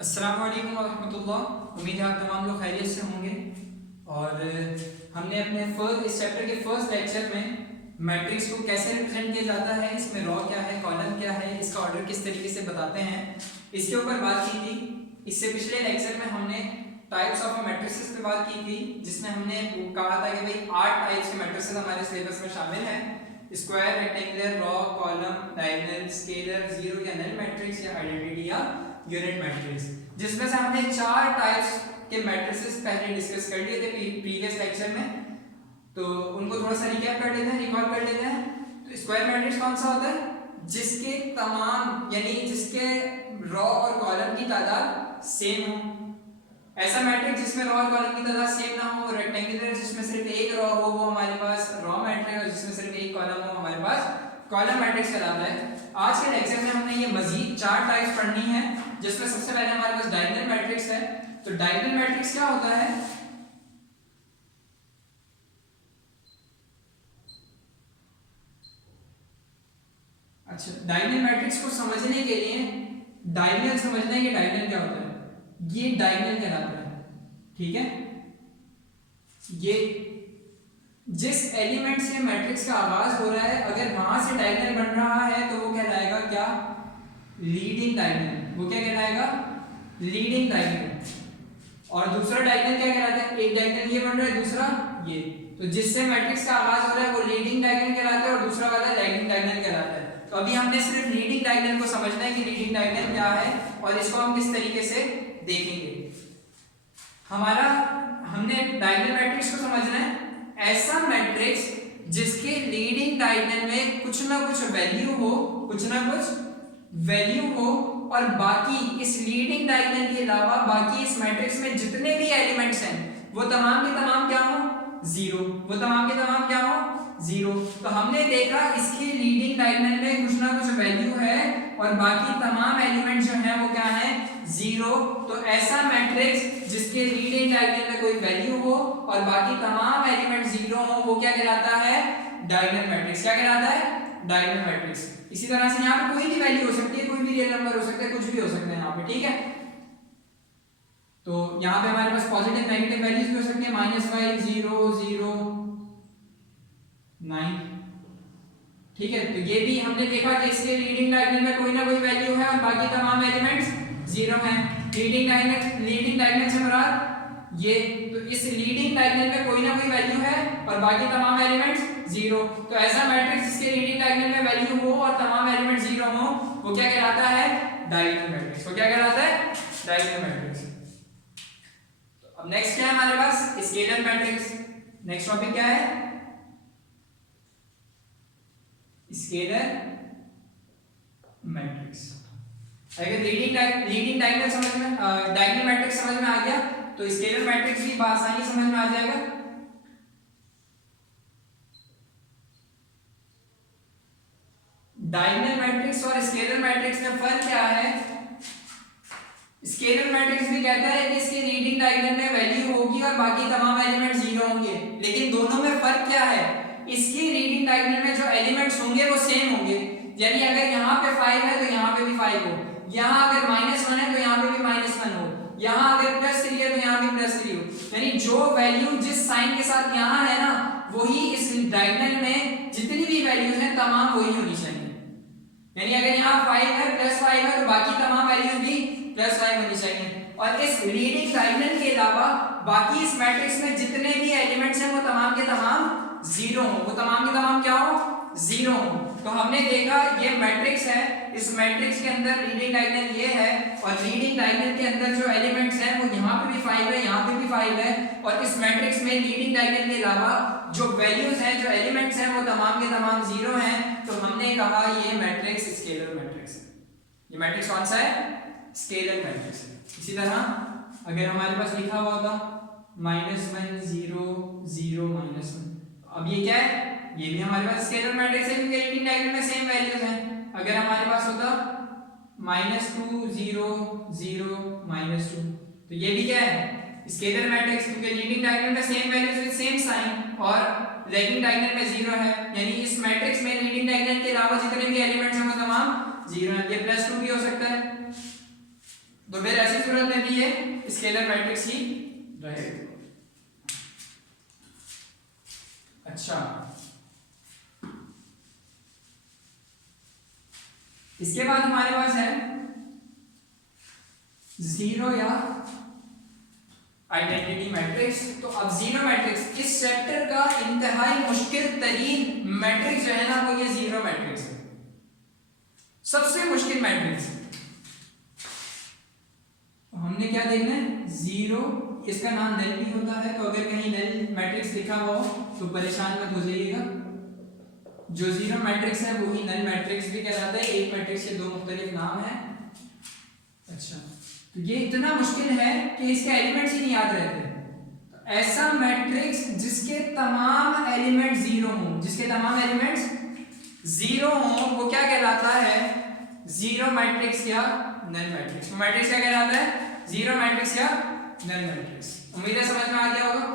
अस्सलाम वालेकुम वरहमतुल्लाह। उम्मीद है आप तमाम लोग खैरियत से होंगे। और हमने अपने इस चैप्टर के फर्स्ट लेक्चर में मैट्रिक्स को कैसे रिप्रेजेंट किया जाता है, इसमें रॉ क्या है, कॉलम क्या है, इसका ऑर्डर किस तरीके से बताते हैं, इसके ऊपर बात की थी। इससे पिछले लेक्चर में हमने टाइप्स ऑफ मैट्रिसेस पे बात की थी, जिसमें हमने कहा था कि भाई 8 टाइप्स के मैट्रिसेस हमारे सिलेबस में शामिल हैं: square, rectangular, raw, column, diagonal, scalar, zero या नल मैट्रिक्स या आइडेंटिटी या यूनिट मैट्रिक्स, जिसमें से हमने 4 टाइप्स के मैट्रिसेस पहले डिस्कस कर लिए थे प्रीवियस लेक्चर में। तो उनको थोड़ा सा रिकैप कर लेते हैं, रिकॉल कर लेते हैं। तो स्क्वायर मैट्रिक्स कौन सा होता है? जिसके तमाम यानी जिसके रॉ और कॉलम की तादाद सेम हो। ऐसा मैट्रिक्स जिसमें रॉ और कॉलम की तादाद सेम ना हो। रेक्टेंगुलर जिसमें सिर्फ एक रॉ हो वो हमारे पास रॉ मैट्रिक्स, और जिसमें सिर्फ एक कॉलम हो हमारे पास कॉलम मैट्रिक्स कहलाता है। आज के लेक्चर में हमने ये मजीद 4 टाइप्स पढ़नी है, जिसमें सबसे पहले हमारे पास डायगोनल मैट्रिक्स है। तो डायगोनल मैट्रिक्स क्या होता है? अच्छा, डायगोनल मैट्रिक्स को समझने के लिए डायगोनल समझना है कि डायगोनल क्या होता है। ये डायगोनल कहलाता है, ठीक है। ये जिस एलिमेंट से मैट्रिक्स का आगाज हो रहा है, अगर वहां से डायगोनल बन रहा है तो वो कहलाएगा क्या? Leading diagonal. वो क्या कहलाएगा? Leading diagonal. और दूसरा डायगोनल क्या कहलाता है? एक डायगोनल ये बन रहा है, दूसरा ये। तो जिससे मैट्रिक्स का आगाज हो रहा है वो लीडिंग डायगोनल कहलाता है, और दूसरा वाला लैगिंग डायगोनल कहलाता है। तो अभी हमने सिर्फ लीडिंग डायगोनल को समझना है कि लीडिंग डायगोनल क्या है और इसको हम किस तरीके से देखेंगे। हमने डायगोनल मैट्रिक्स को समझना है ऐसा मैट्रिक्स जिसके लीडिंग डायगोनल में कुछ ना कुछ वैल्यू हो, कुछ ना कुछ वैल्यू हो, और बाकी इस लीडिंग डायगोनल के अलावा बाकी इस मैट्रिक्स में जितने भी एलिमेंट्स हैं वो तमाम के तमाम क्या हो? जीरो। वो तमाम के तमाम क्या हो? जीरो। तो हमने देखा इसकी लीडिंग डायगोनल में कुछ ना कुछ वैल्यू है और बाकी तमाम एलिमेंट जो हैं वो क्या है? जीरो। तो ऐसा मैट्रिक्स जिसके लीडिंग डायगोनल में कोई वैल्यू हो और बाकी तमाम एलिमेंट जीरो हो वो क्या कहलाता है? Diagonal matrix. क्या कहलाता है? Diagonal matrix. इसी तरह से यहाँ पे कोई भी वैल्यू हो सकती है, कोई भी रियल नंबर हो सकता है, कुछ भी हो सकता है यहाँ पे, ठीक है। तो यहाँ पे हमारे पास पॉजिटिव नेगेटिव वैल्यूज भी हो सकती है, -5, 0, 0, 9, ठीक है। तो ये भी हमने देखा कि इसके लीडिंग डायगोनल में कोई ना कोई वैल्यू है और बाकी तमाम एलिमेंट्स जीरो हैं। लीडिंग डायगोनल से मुराद ये, तो इस लीडिंग डायगोनल में कोई ना कोई वैल्यू है और बाकी तमाम एलिमेंट्स जीरो। तो ऐसा मैट्रिक्स जिसके लीडिंग डायगोनल में वैल्यू हो और तमाम एलिमेंट जीरो हो वो क्या कहलाता है? Diagonal matrix. वो क्या कहलाता है? Diagonal matrix. तो अब नेक्स्ट क्या है हमारे पास? Scalar matrix. नेक्स्ट टॉपिक क्या है? Scalar matrix. अगर लीडिंग डायगोनल समझ में, डायगोनल मैट्रिक्स समझ में आ गया तो स्केलर मैट्रिक्स भी आसानी समझ में आ जाएगा। डायगोनल मैट्रिक्स और स्केलर मैट्रिक्स में फर्क क्या है? स्केलर मैट्रिक्स भी कहता है कि इसके लीडिंग डायगोनल में वैल्यू होगी और बाकी तमाम एलिमेंट जीरो होंगे, लेकिन दोनों में फर्क क्या है? इसकी लीडिंग डायगोनल में जो एलिमेंट्स होंगे वो सेम होंगे। यानी अगर यहाँ पे 5 है तो यहाँ पे भी 5 हो, यहाँ अगर -1 है तो यहाँ पे भी -1 हो, यहाँ अगर +3 है तो यहाँ भी +3 हो। यानी जो वैल्यू जिस साइन के साथ यहाँ है ना, वही इस डायगोनल में जितनी भी वैल्यूज हैं तमाम वही होनी चाहिए। यानी अगर यहाँ 5 है, +5 है, तो बाकी तमाम वैल्यू भी +5 होनी चाहिए। और इस लीडिंग डायगोनल के अलावा बाकी इस मैट्रिक्स में जितने भी एलिमेंट्स हैं वो तमाम के तमाम जीरो हो। वो तमाम के तमाम क्या हो? जीरो हो। तो हमने देखा ये मैट्रिक्स है, इस मैट्रिक्स के अंदर लीडिंग डायगोनल ये है और लीडिंग डायगोनल के अंदर जो एलिमेंट्स हैं वो यहाँ पे भी 5 है, यहाँ पे भी 5 है, और इस मैट्रिक्स में लीडिंग डायगोनल के अलावा जो वैल्यूज हैं, जो एलिमेंट्स हैं वो तमाम के तमाम जीरो हैं। तो हमने कहा ये मैट्रिक्स स्केलर मैट्रिक्स है। ये मैट्रिक्स कौन सा है? स्केलर मैट्रिक्स है। इसी तरह अगर हमारे पास लिखा हुआ होता -1, 0, 0, -1, अब ये क्या है? ये भी हमारे पास स्केलर मैट्रिक्स है क्योंकि लीडिंग डायगोनल में सेम वैल्यूज हैं। अगर हमारे पास होता -2, 0, 0, -2, तो ये भी क्या है? स्केलर मैट्रिक्स, क्योंकि लीडिंग डायगोनल में same values with same sign और लैगिंग डायगोनल में जीरो है। यानी इस मैट्रिक्स में लीडिंग डायगोनल के अलावा जितने भी एलिमेंट्स हैं वो तमाम जीरो हैं। ये +2 भी हो सकता है, तो फिर ऐसी सूरत में भी ये स्केलर मैट्रिक्स ही रहेगा। अच्छा, इसके बाद हमारे पास है जीरो या आइडेंटिटी मैट्रिक्स। तो अब जीरो मैट्रिक्स इस चैप्टर का इंतहाई मुश्किल तरीन मैट्रिक्स जो है ना वो ये जीरो मैट्रिक्स है, सबसे मुश्किल मैट्रिक्स। तो हमने क्या देखना है, जीरो, इसका नाम नल भी होता है, तो अगर कहीं नल मैट्रिक्स लिखा हुआ हो तो परेशान मत हो जाइएगा। जो जीरो मैट्रिक्स है वही नल मैट्रिक्स भी कहलाता है, एक मैट्रिक्स के दो मुख्तलिफ नाम हैं। अच्छा, तो ये इतना मुश्किल है कि इसके एलिमेंट्स ही नहीं याद रहते। तो ऐसा मैट्रिक्स जिसके तमाम एलिमेंट जीरो हों, जिसके तमाम एलिमेंट्स जीरो हों, वो क्या कहलाता है, जीरो मैट्रिक्स या नल मैट्रिक्स। मैट्रिक्स क्या कहलाता है, जीरो मैट्रिक्स या नल मैट्रिक्स। उम्मीद है समझ में आ गया होगा।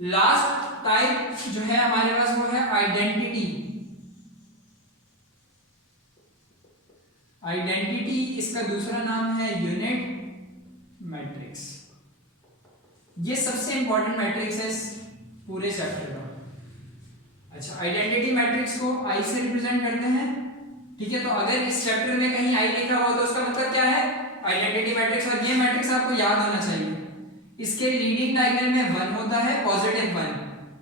लास्ट टाइप जो है हमारे पास वो है आइडेंटिटी। आइडेंटिटी इसका दूसरा नाम है यूनिट मैट्रिक्स। ये सबसे इंपॉर्टेंट मैट्रिक्स है इस पूरे चैप्टर का। अच्छा, आइडेंटिटी मैट्रिक्स को आई से रिप्रेजेंट करते हैं, ठीक है। तो अगर इस चैप्टर में कहीं आई लिखा हो तो उसका मतलब क्या है, आइडेंटिटी मैट्रिक्स। और ये मैट्रिक्स आपको याद होना चाहिए। इसके लीडिंग डायगोनल में 1 होता है, पॉजिटिव 1,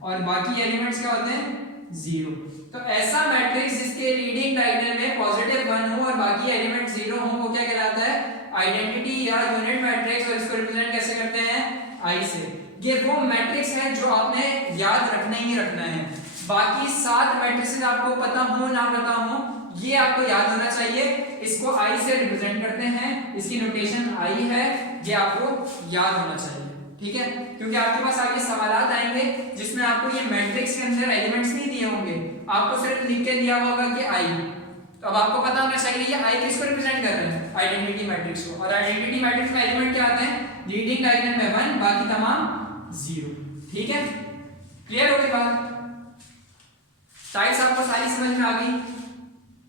और बाकी एलिमेंट्स क्या होते हैं, 0। तो ऐसा मैट्रिक्स जिसके लीडिंग डायगोनल में पॉजिटिव 1 हो और बाकी एलिमेंट 0 हो, वो क्या कहलाता है, आइडेंटिटी या यूनिट मैट्रिक्स। और इसको रिप्रेजेंट कैसे करते हैं, आई से। ये वो मैट्रिक्स है जो आपने याद रखना ही रखना है। बाकी 7 मैट्रिसेस आपको पता हो ना पता हो, ये आपको याद होना चाहिए। इसको आई से रिप्रेजेंट करते हैं, इसकी नोटेशन आई है, ये आपको याद होना चाहिए, ठीक है। क्योंकि आपके पास आगे सवालात आएंगे जिसमें आपको ये मैट्रिक्स के अंदर एलिमेंट्स नहीं दिए होंगे, आपको सिर्फ लिख के दिया होगा कि आई। तो अब आपको पता होना चाहिए ये आई किसको रिप्रेजेंट कर रहे हैं, आइडेंटिटी मैट्रिक्स को। और आइडेंटिटी मैट्रिक्स में एलिमेंट क्या आते हैं, लीडिंग डायगोनल में 1, बाकी तमाम 0, ठीक है। क्लियर हो गई बात। टाइप्स आपको सारी समझ में आ गई।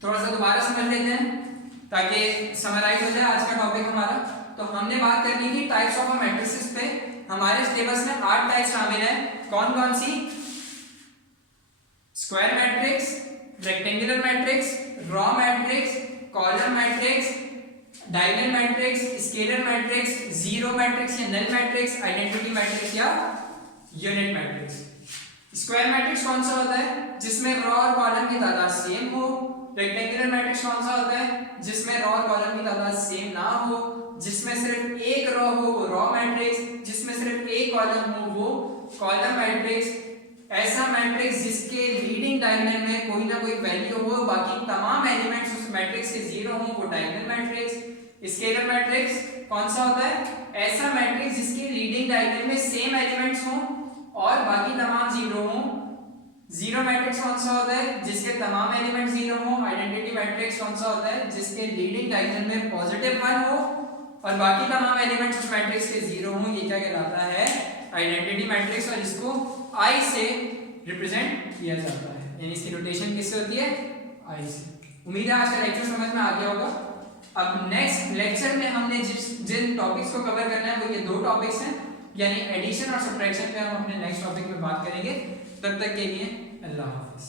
थोड़ा सा दोबारा समझ लेते हैं ताकि समराइज हो जाए आज का टॉपिक हमारा। तो हमने बात करनी थी टाइप्स ऑफ मैट्रिसेस पे। हमारे सिलेबस में 8 टाइप्स शामिल है। कौन कौन सी, square matrix, rectangular matrix, row matrix, column matrix, diagonal matrix, scalar matrix, zero matrix या नल मैट्रिक्स, आइडेंटिटी मैट्रिक्स या यूनिट मैट्रिक्स। स्क्वायर मैट्रिक्स कौन सा होता है, जिसमें रॉ और कॉलम की तादाद सेम हो। रेक्टेंगुलर मैट्रिक्स कौन सा होता है, जिसमें रॉ और कॉलम की तादाद सेम ना हो, जिसमें सिर्फ एक रॉ हो वो रॉ मैट्रिक्स, जिसमें सिर्फ एक कॉलम हो वो कॉलम मैट्रिक्स। ऐसा मैट्रिक्स जिसके लीडिंग डायगोनल में कोई ना कोई वैल्यू हो, बाकी तमाम एलिमेंट्स उस मैट्रिक्स के 0 हो, वो डायगोनल मैट्रिक्स। स्केलर मैट्रिक्स कौन सा होता है, ऐसा मैट्रिक्स जिसके लीडिंग डायगोनल में सेम एलिमेंट्स हो और बाकी तमाम 0 हो। जीरो मैट्रिक्स कौन सा होता है, जिसके तमाम एलिमेंट 0 हो। आइडेंटिटी मैट्रिक्स कौन सा होता है, जिसके लीडिंग डायगोनल में पॉजिटिव 1 हो और बाकी तमाम एलिमेंट्स उस मैट्रिक्स के 0 हो। ये क्या कहलाता है, आइडेंटिटी मैट्रिक्स। और इसको आई से रिप्रेजेंट किया जाता है, यानी इसकी नोटेशन किससे होती है, आई से। उम्मीद है आज का लेक्चर समझ में आ गया होगा। अब नेक्स्ट लेक्चर में हमने जिन टॉपिक्स को कवर करना है वो ये 2 टॉपिक्स हैं, यानी एडिशन और सब्ट्रैक्शन पे हम अपने नेक्स्ट टॉपिक में बात करेंगे। तब तक के लिए अल्लाह हाफिज़।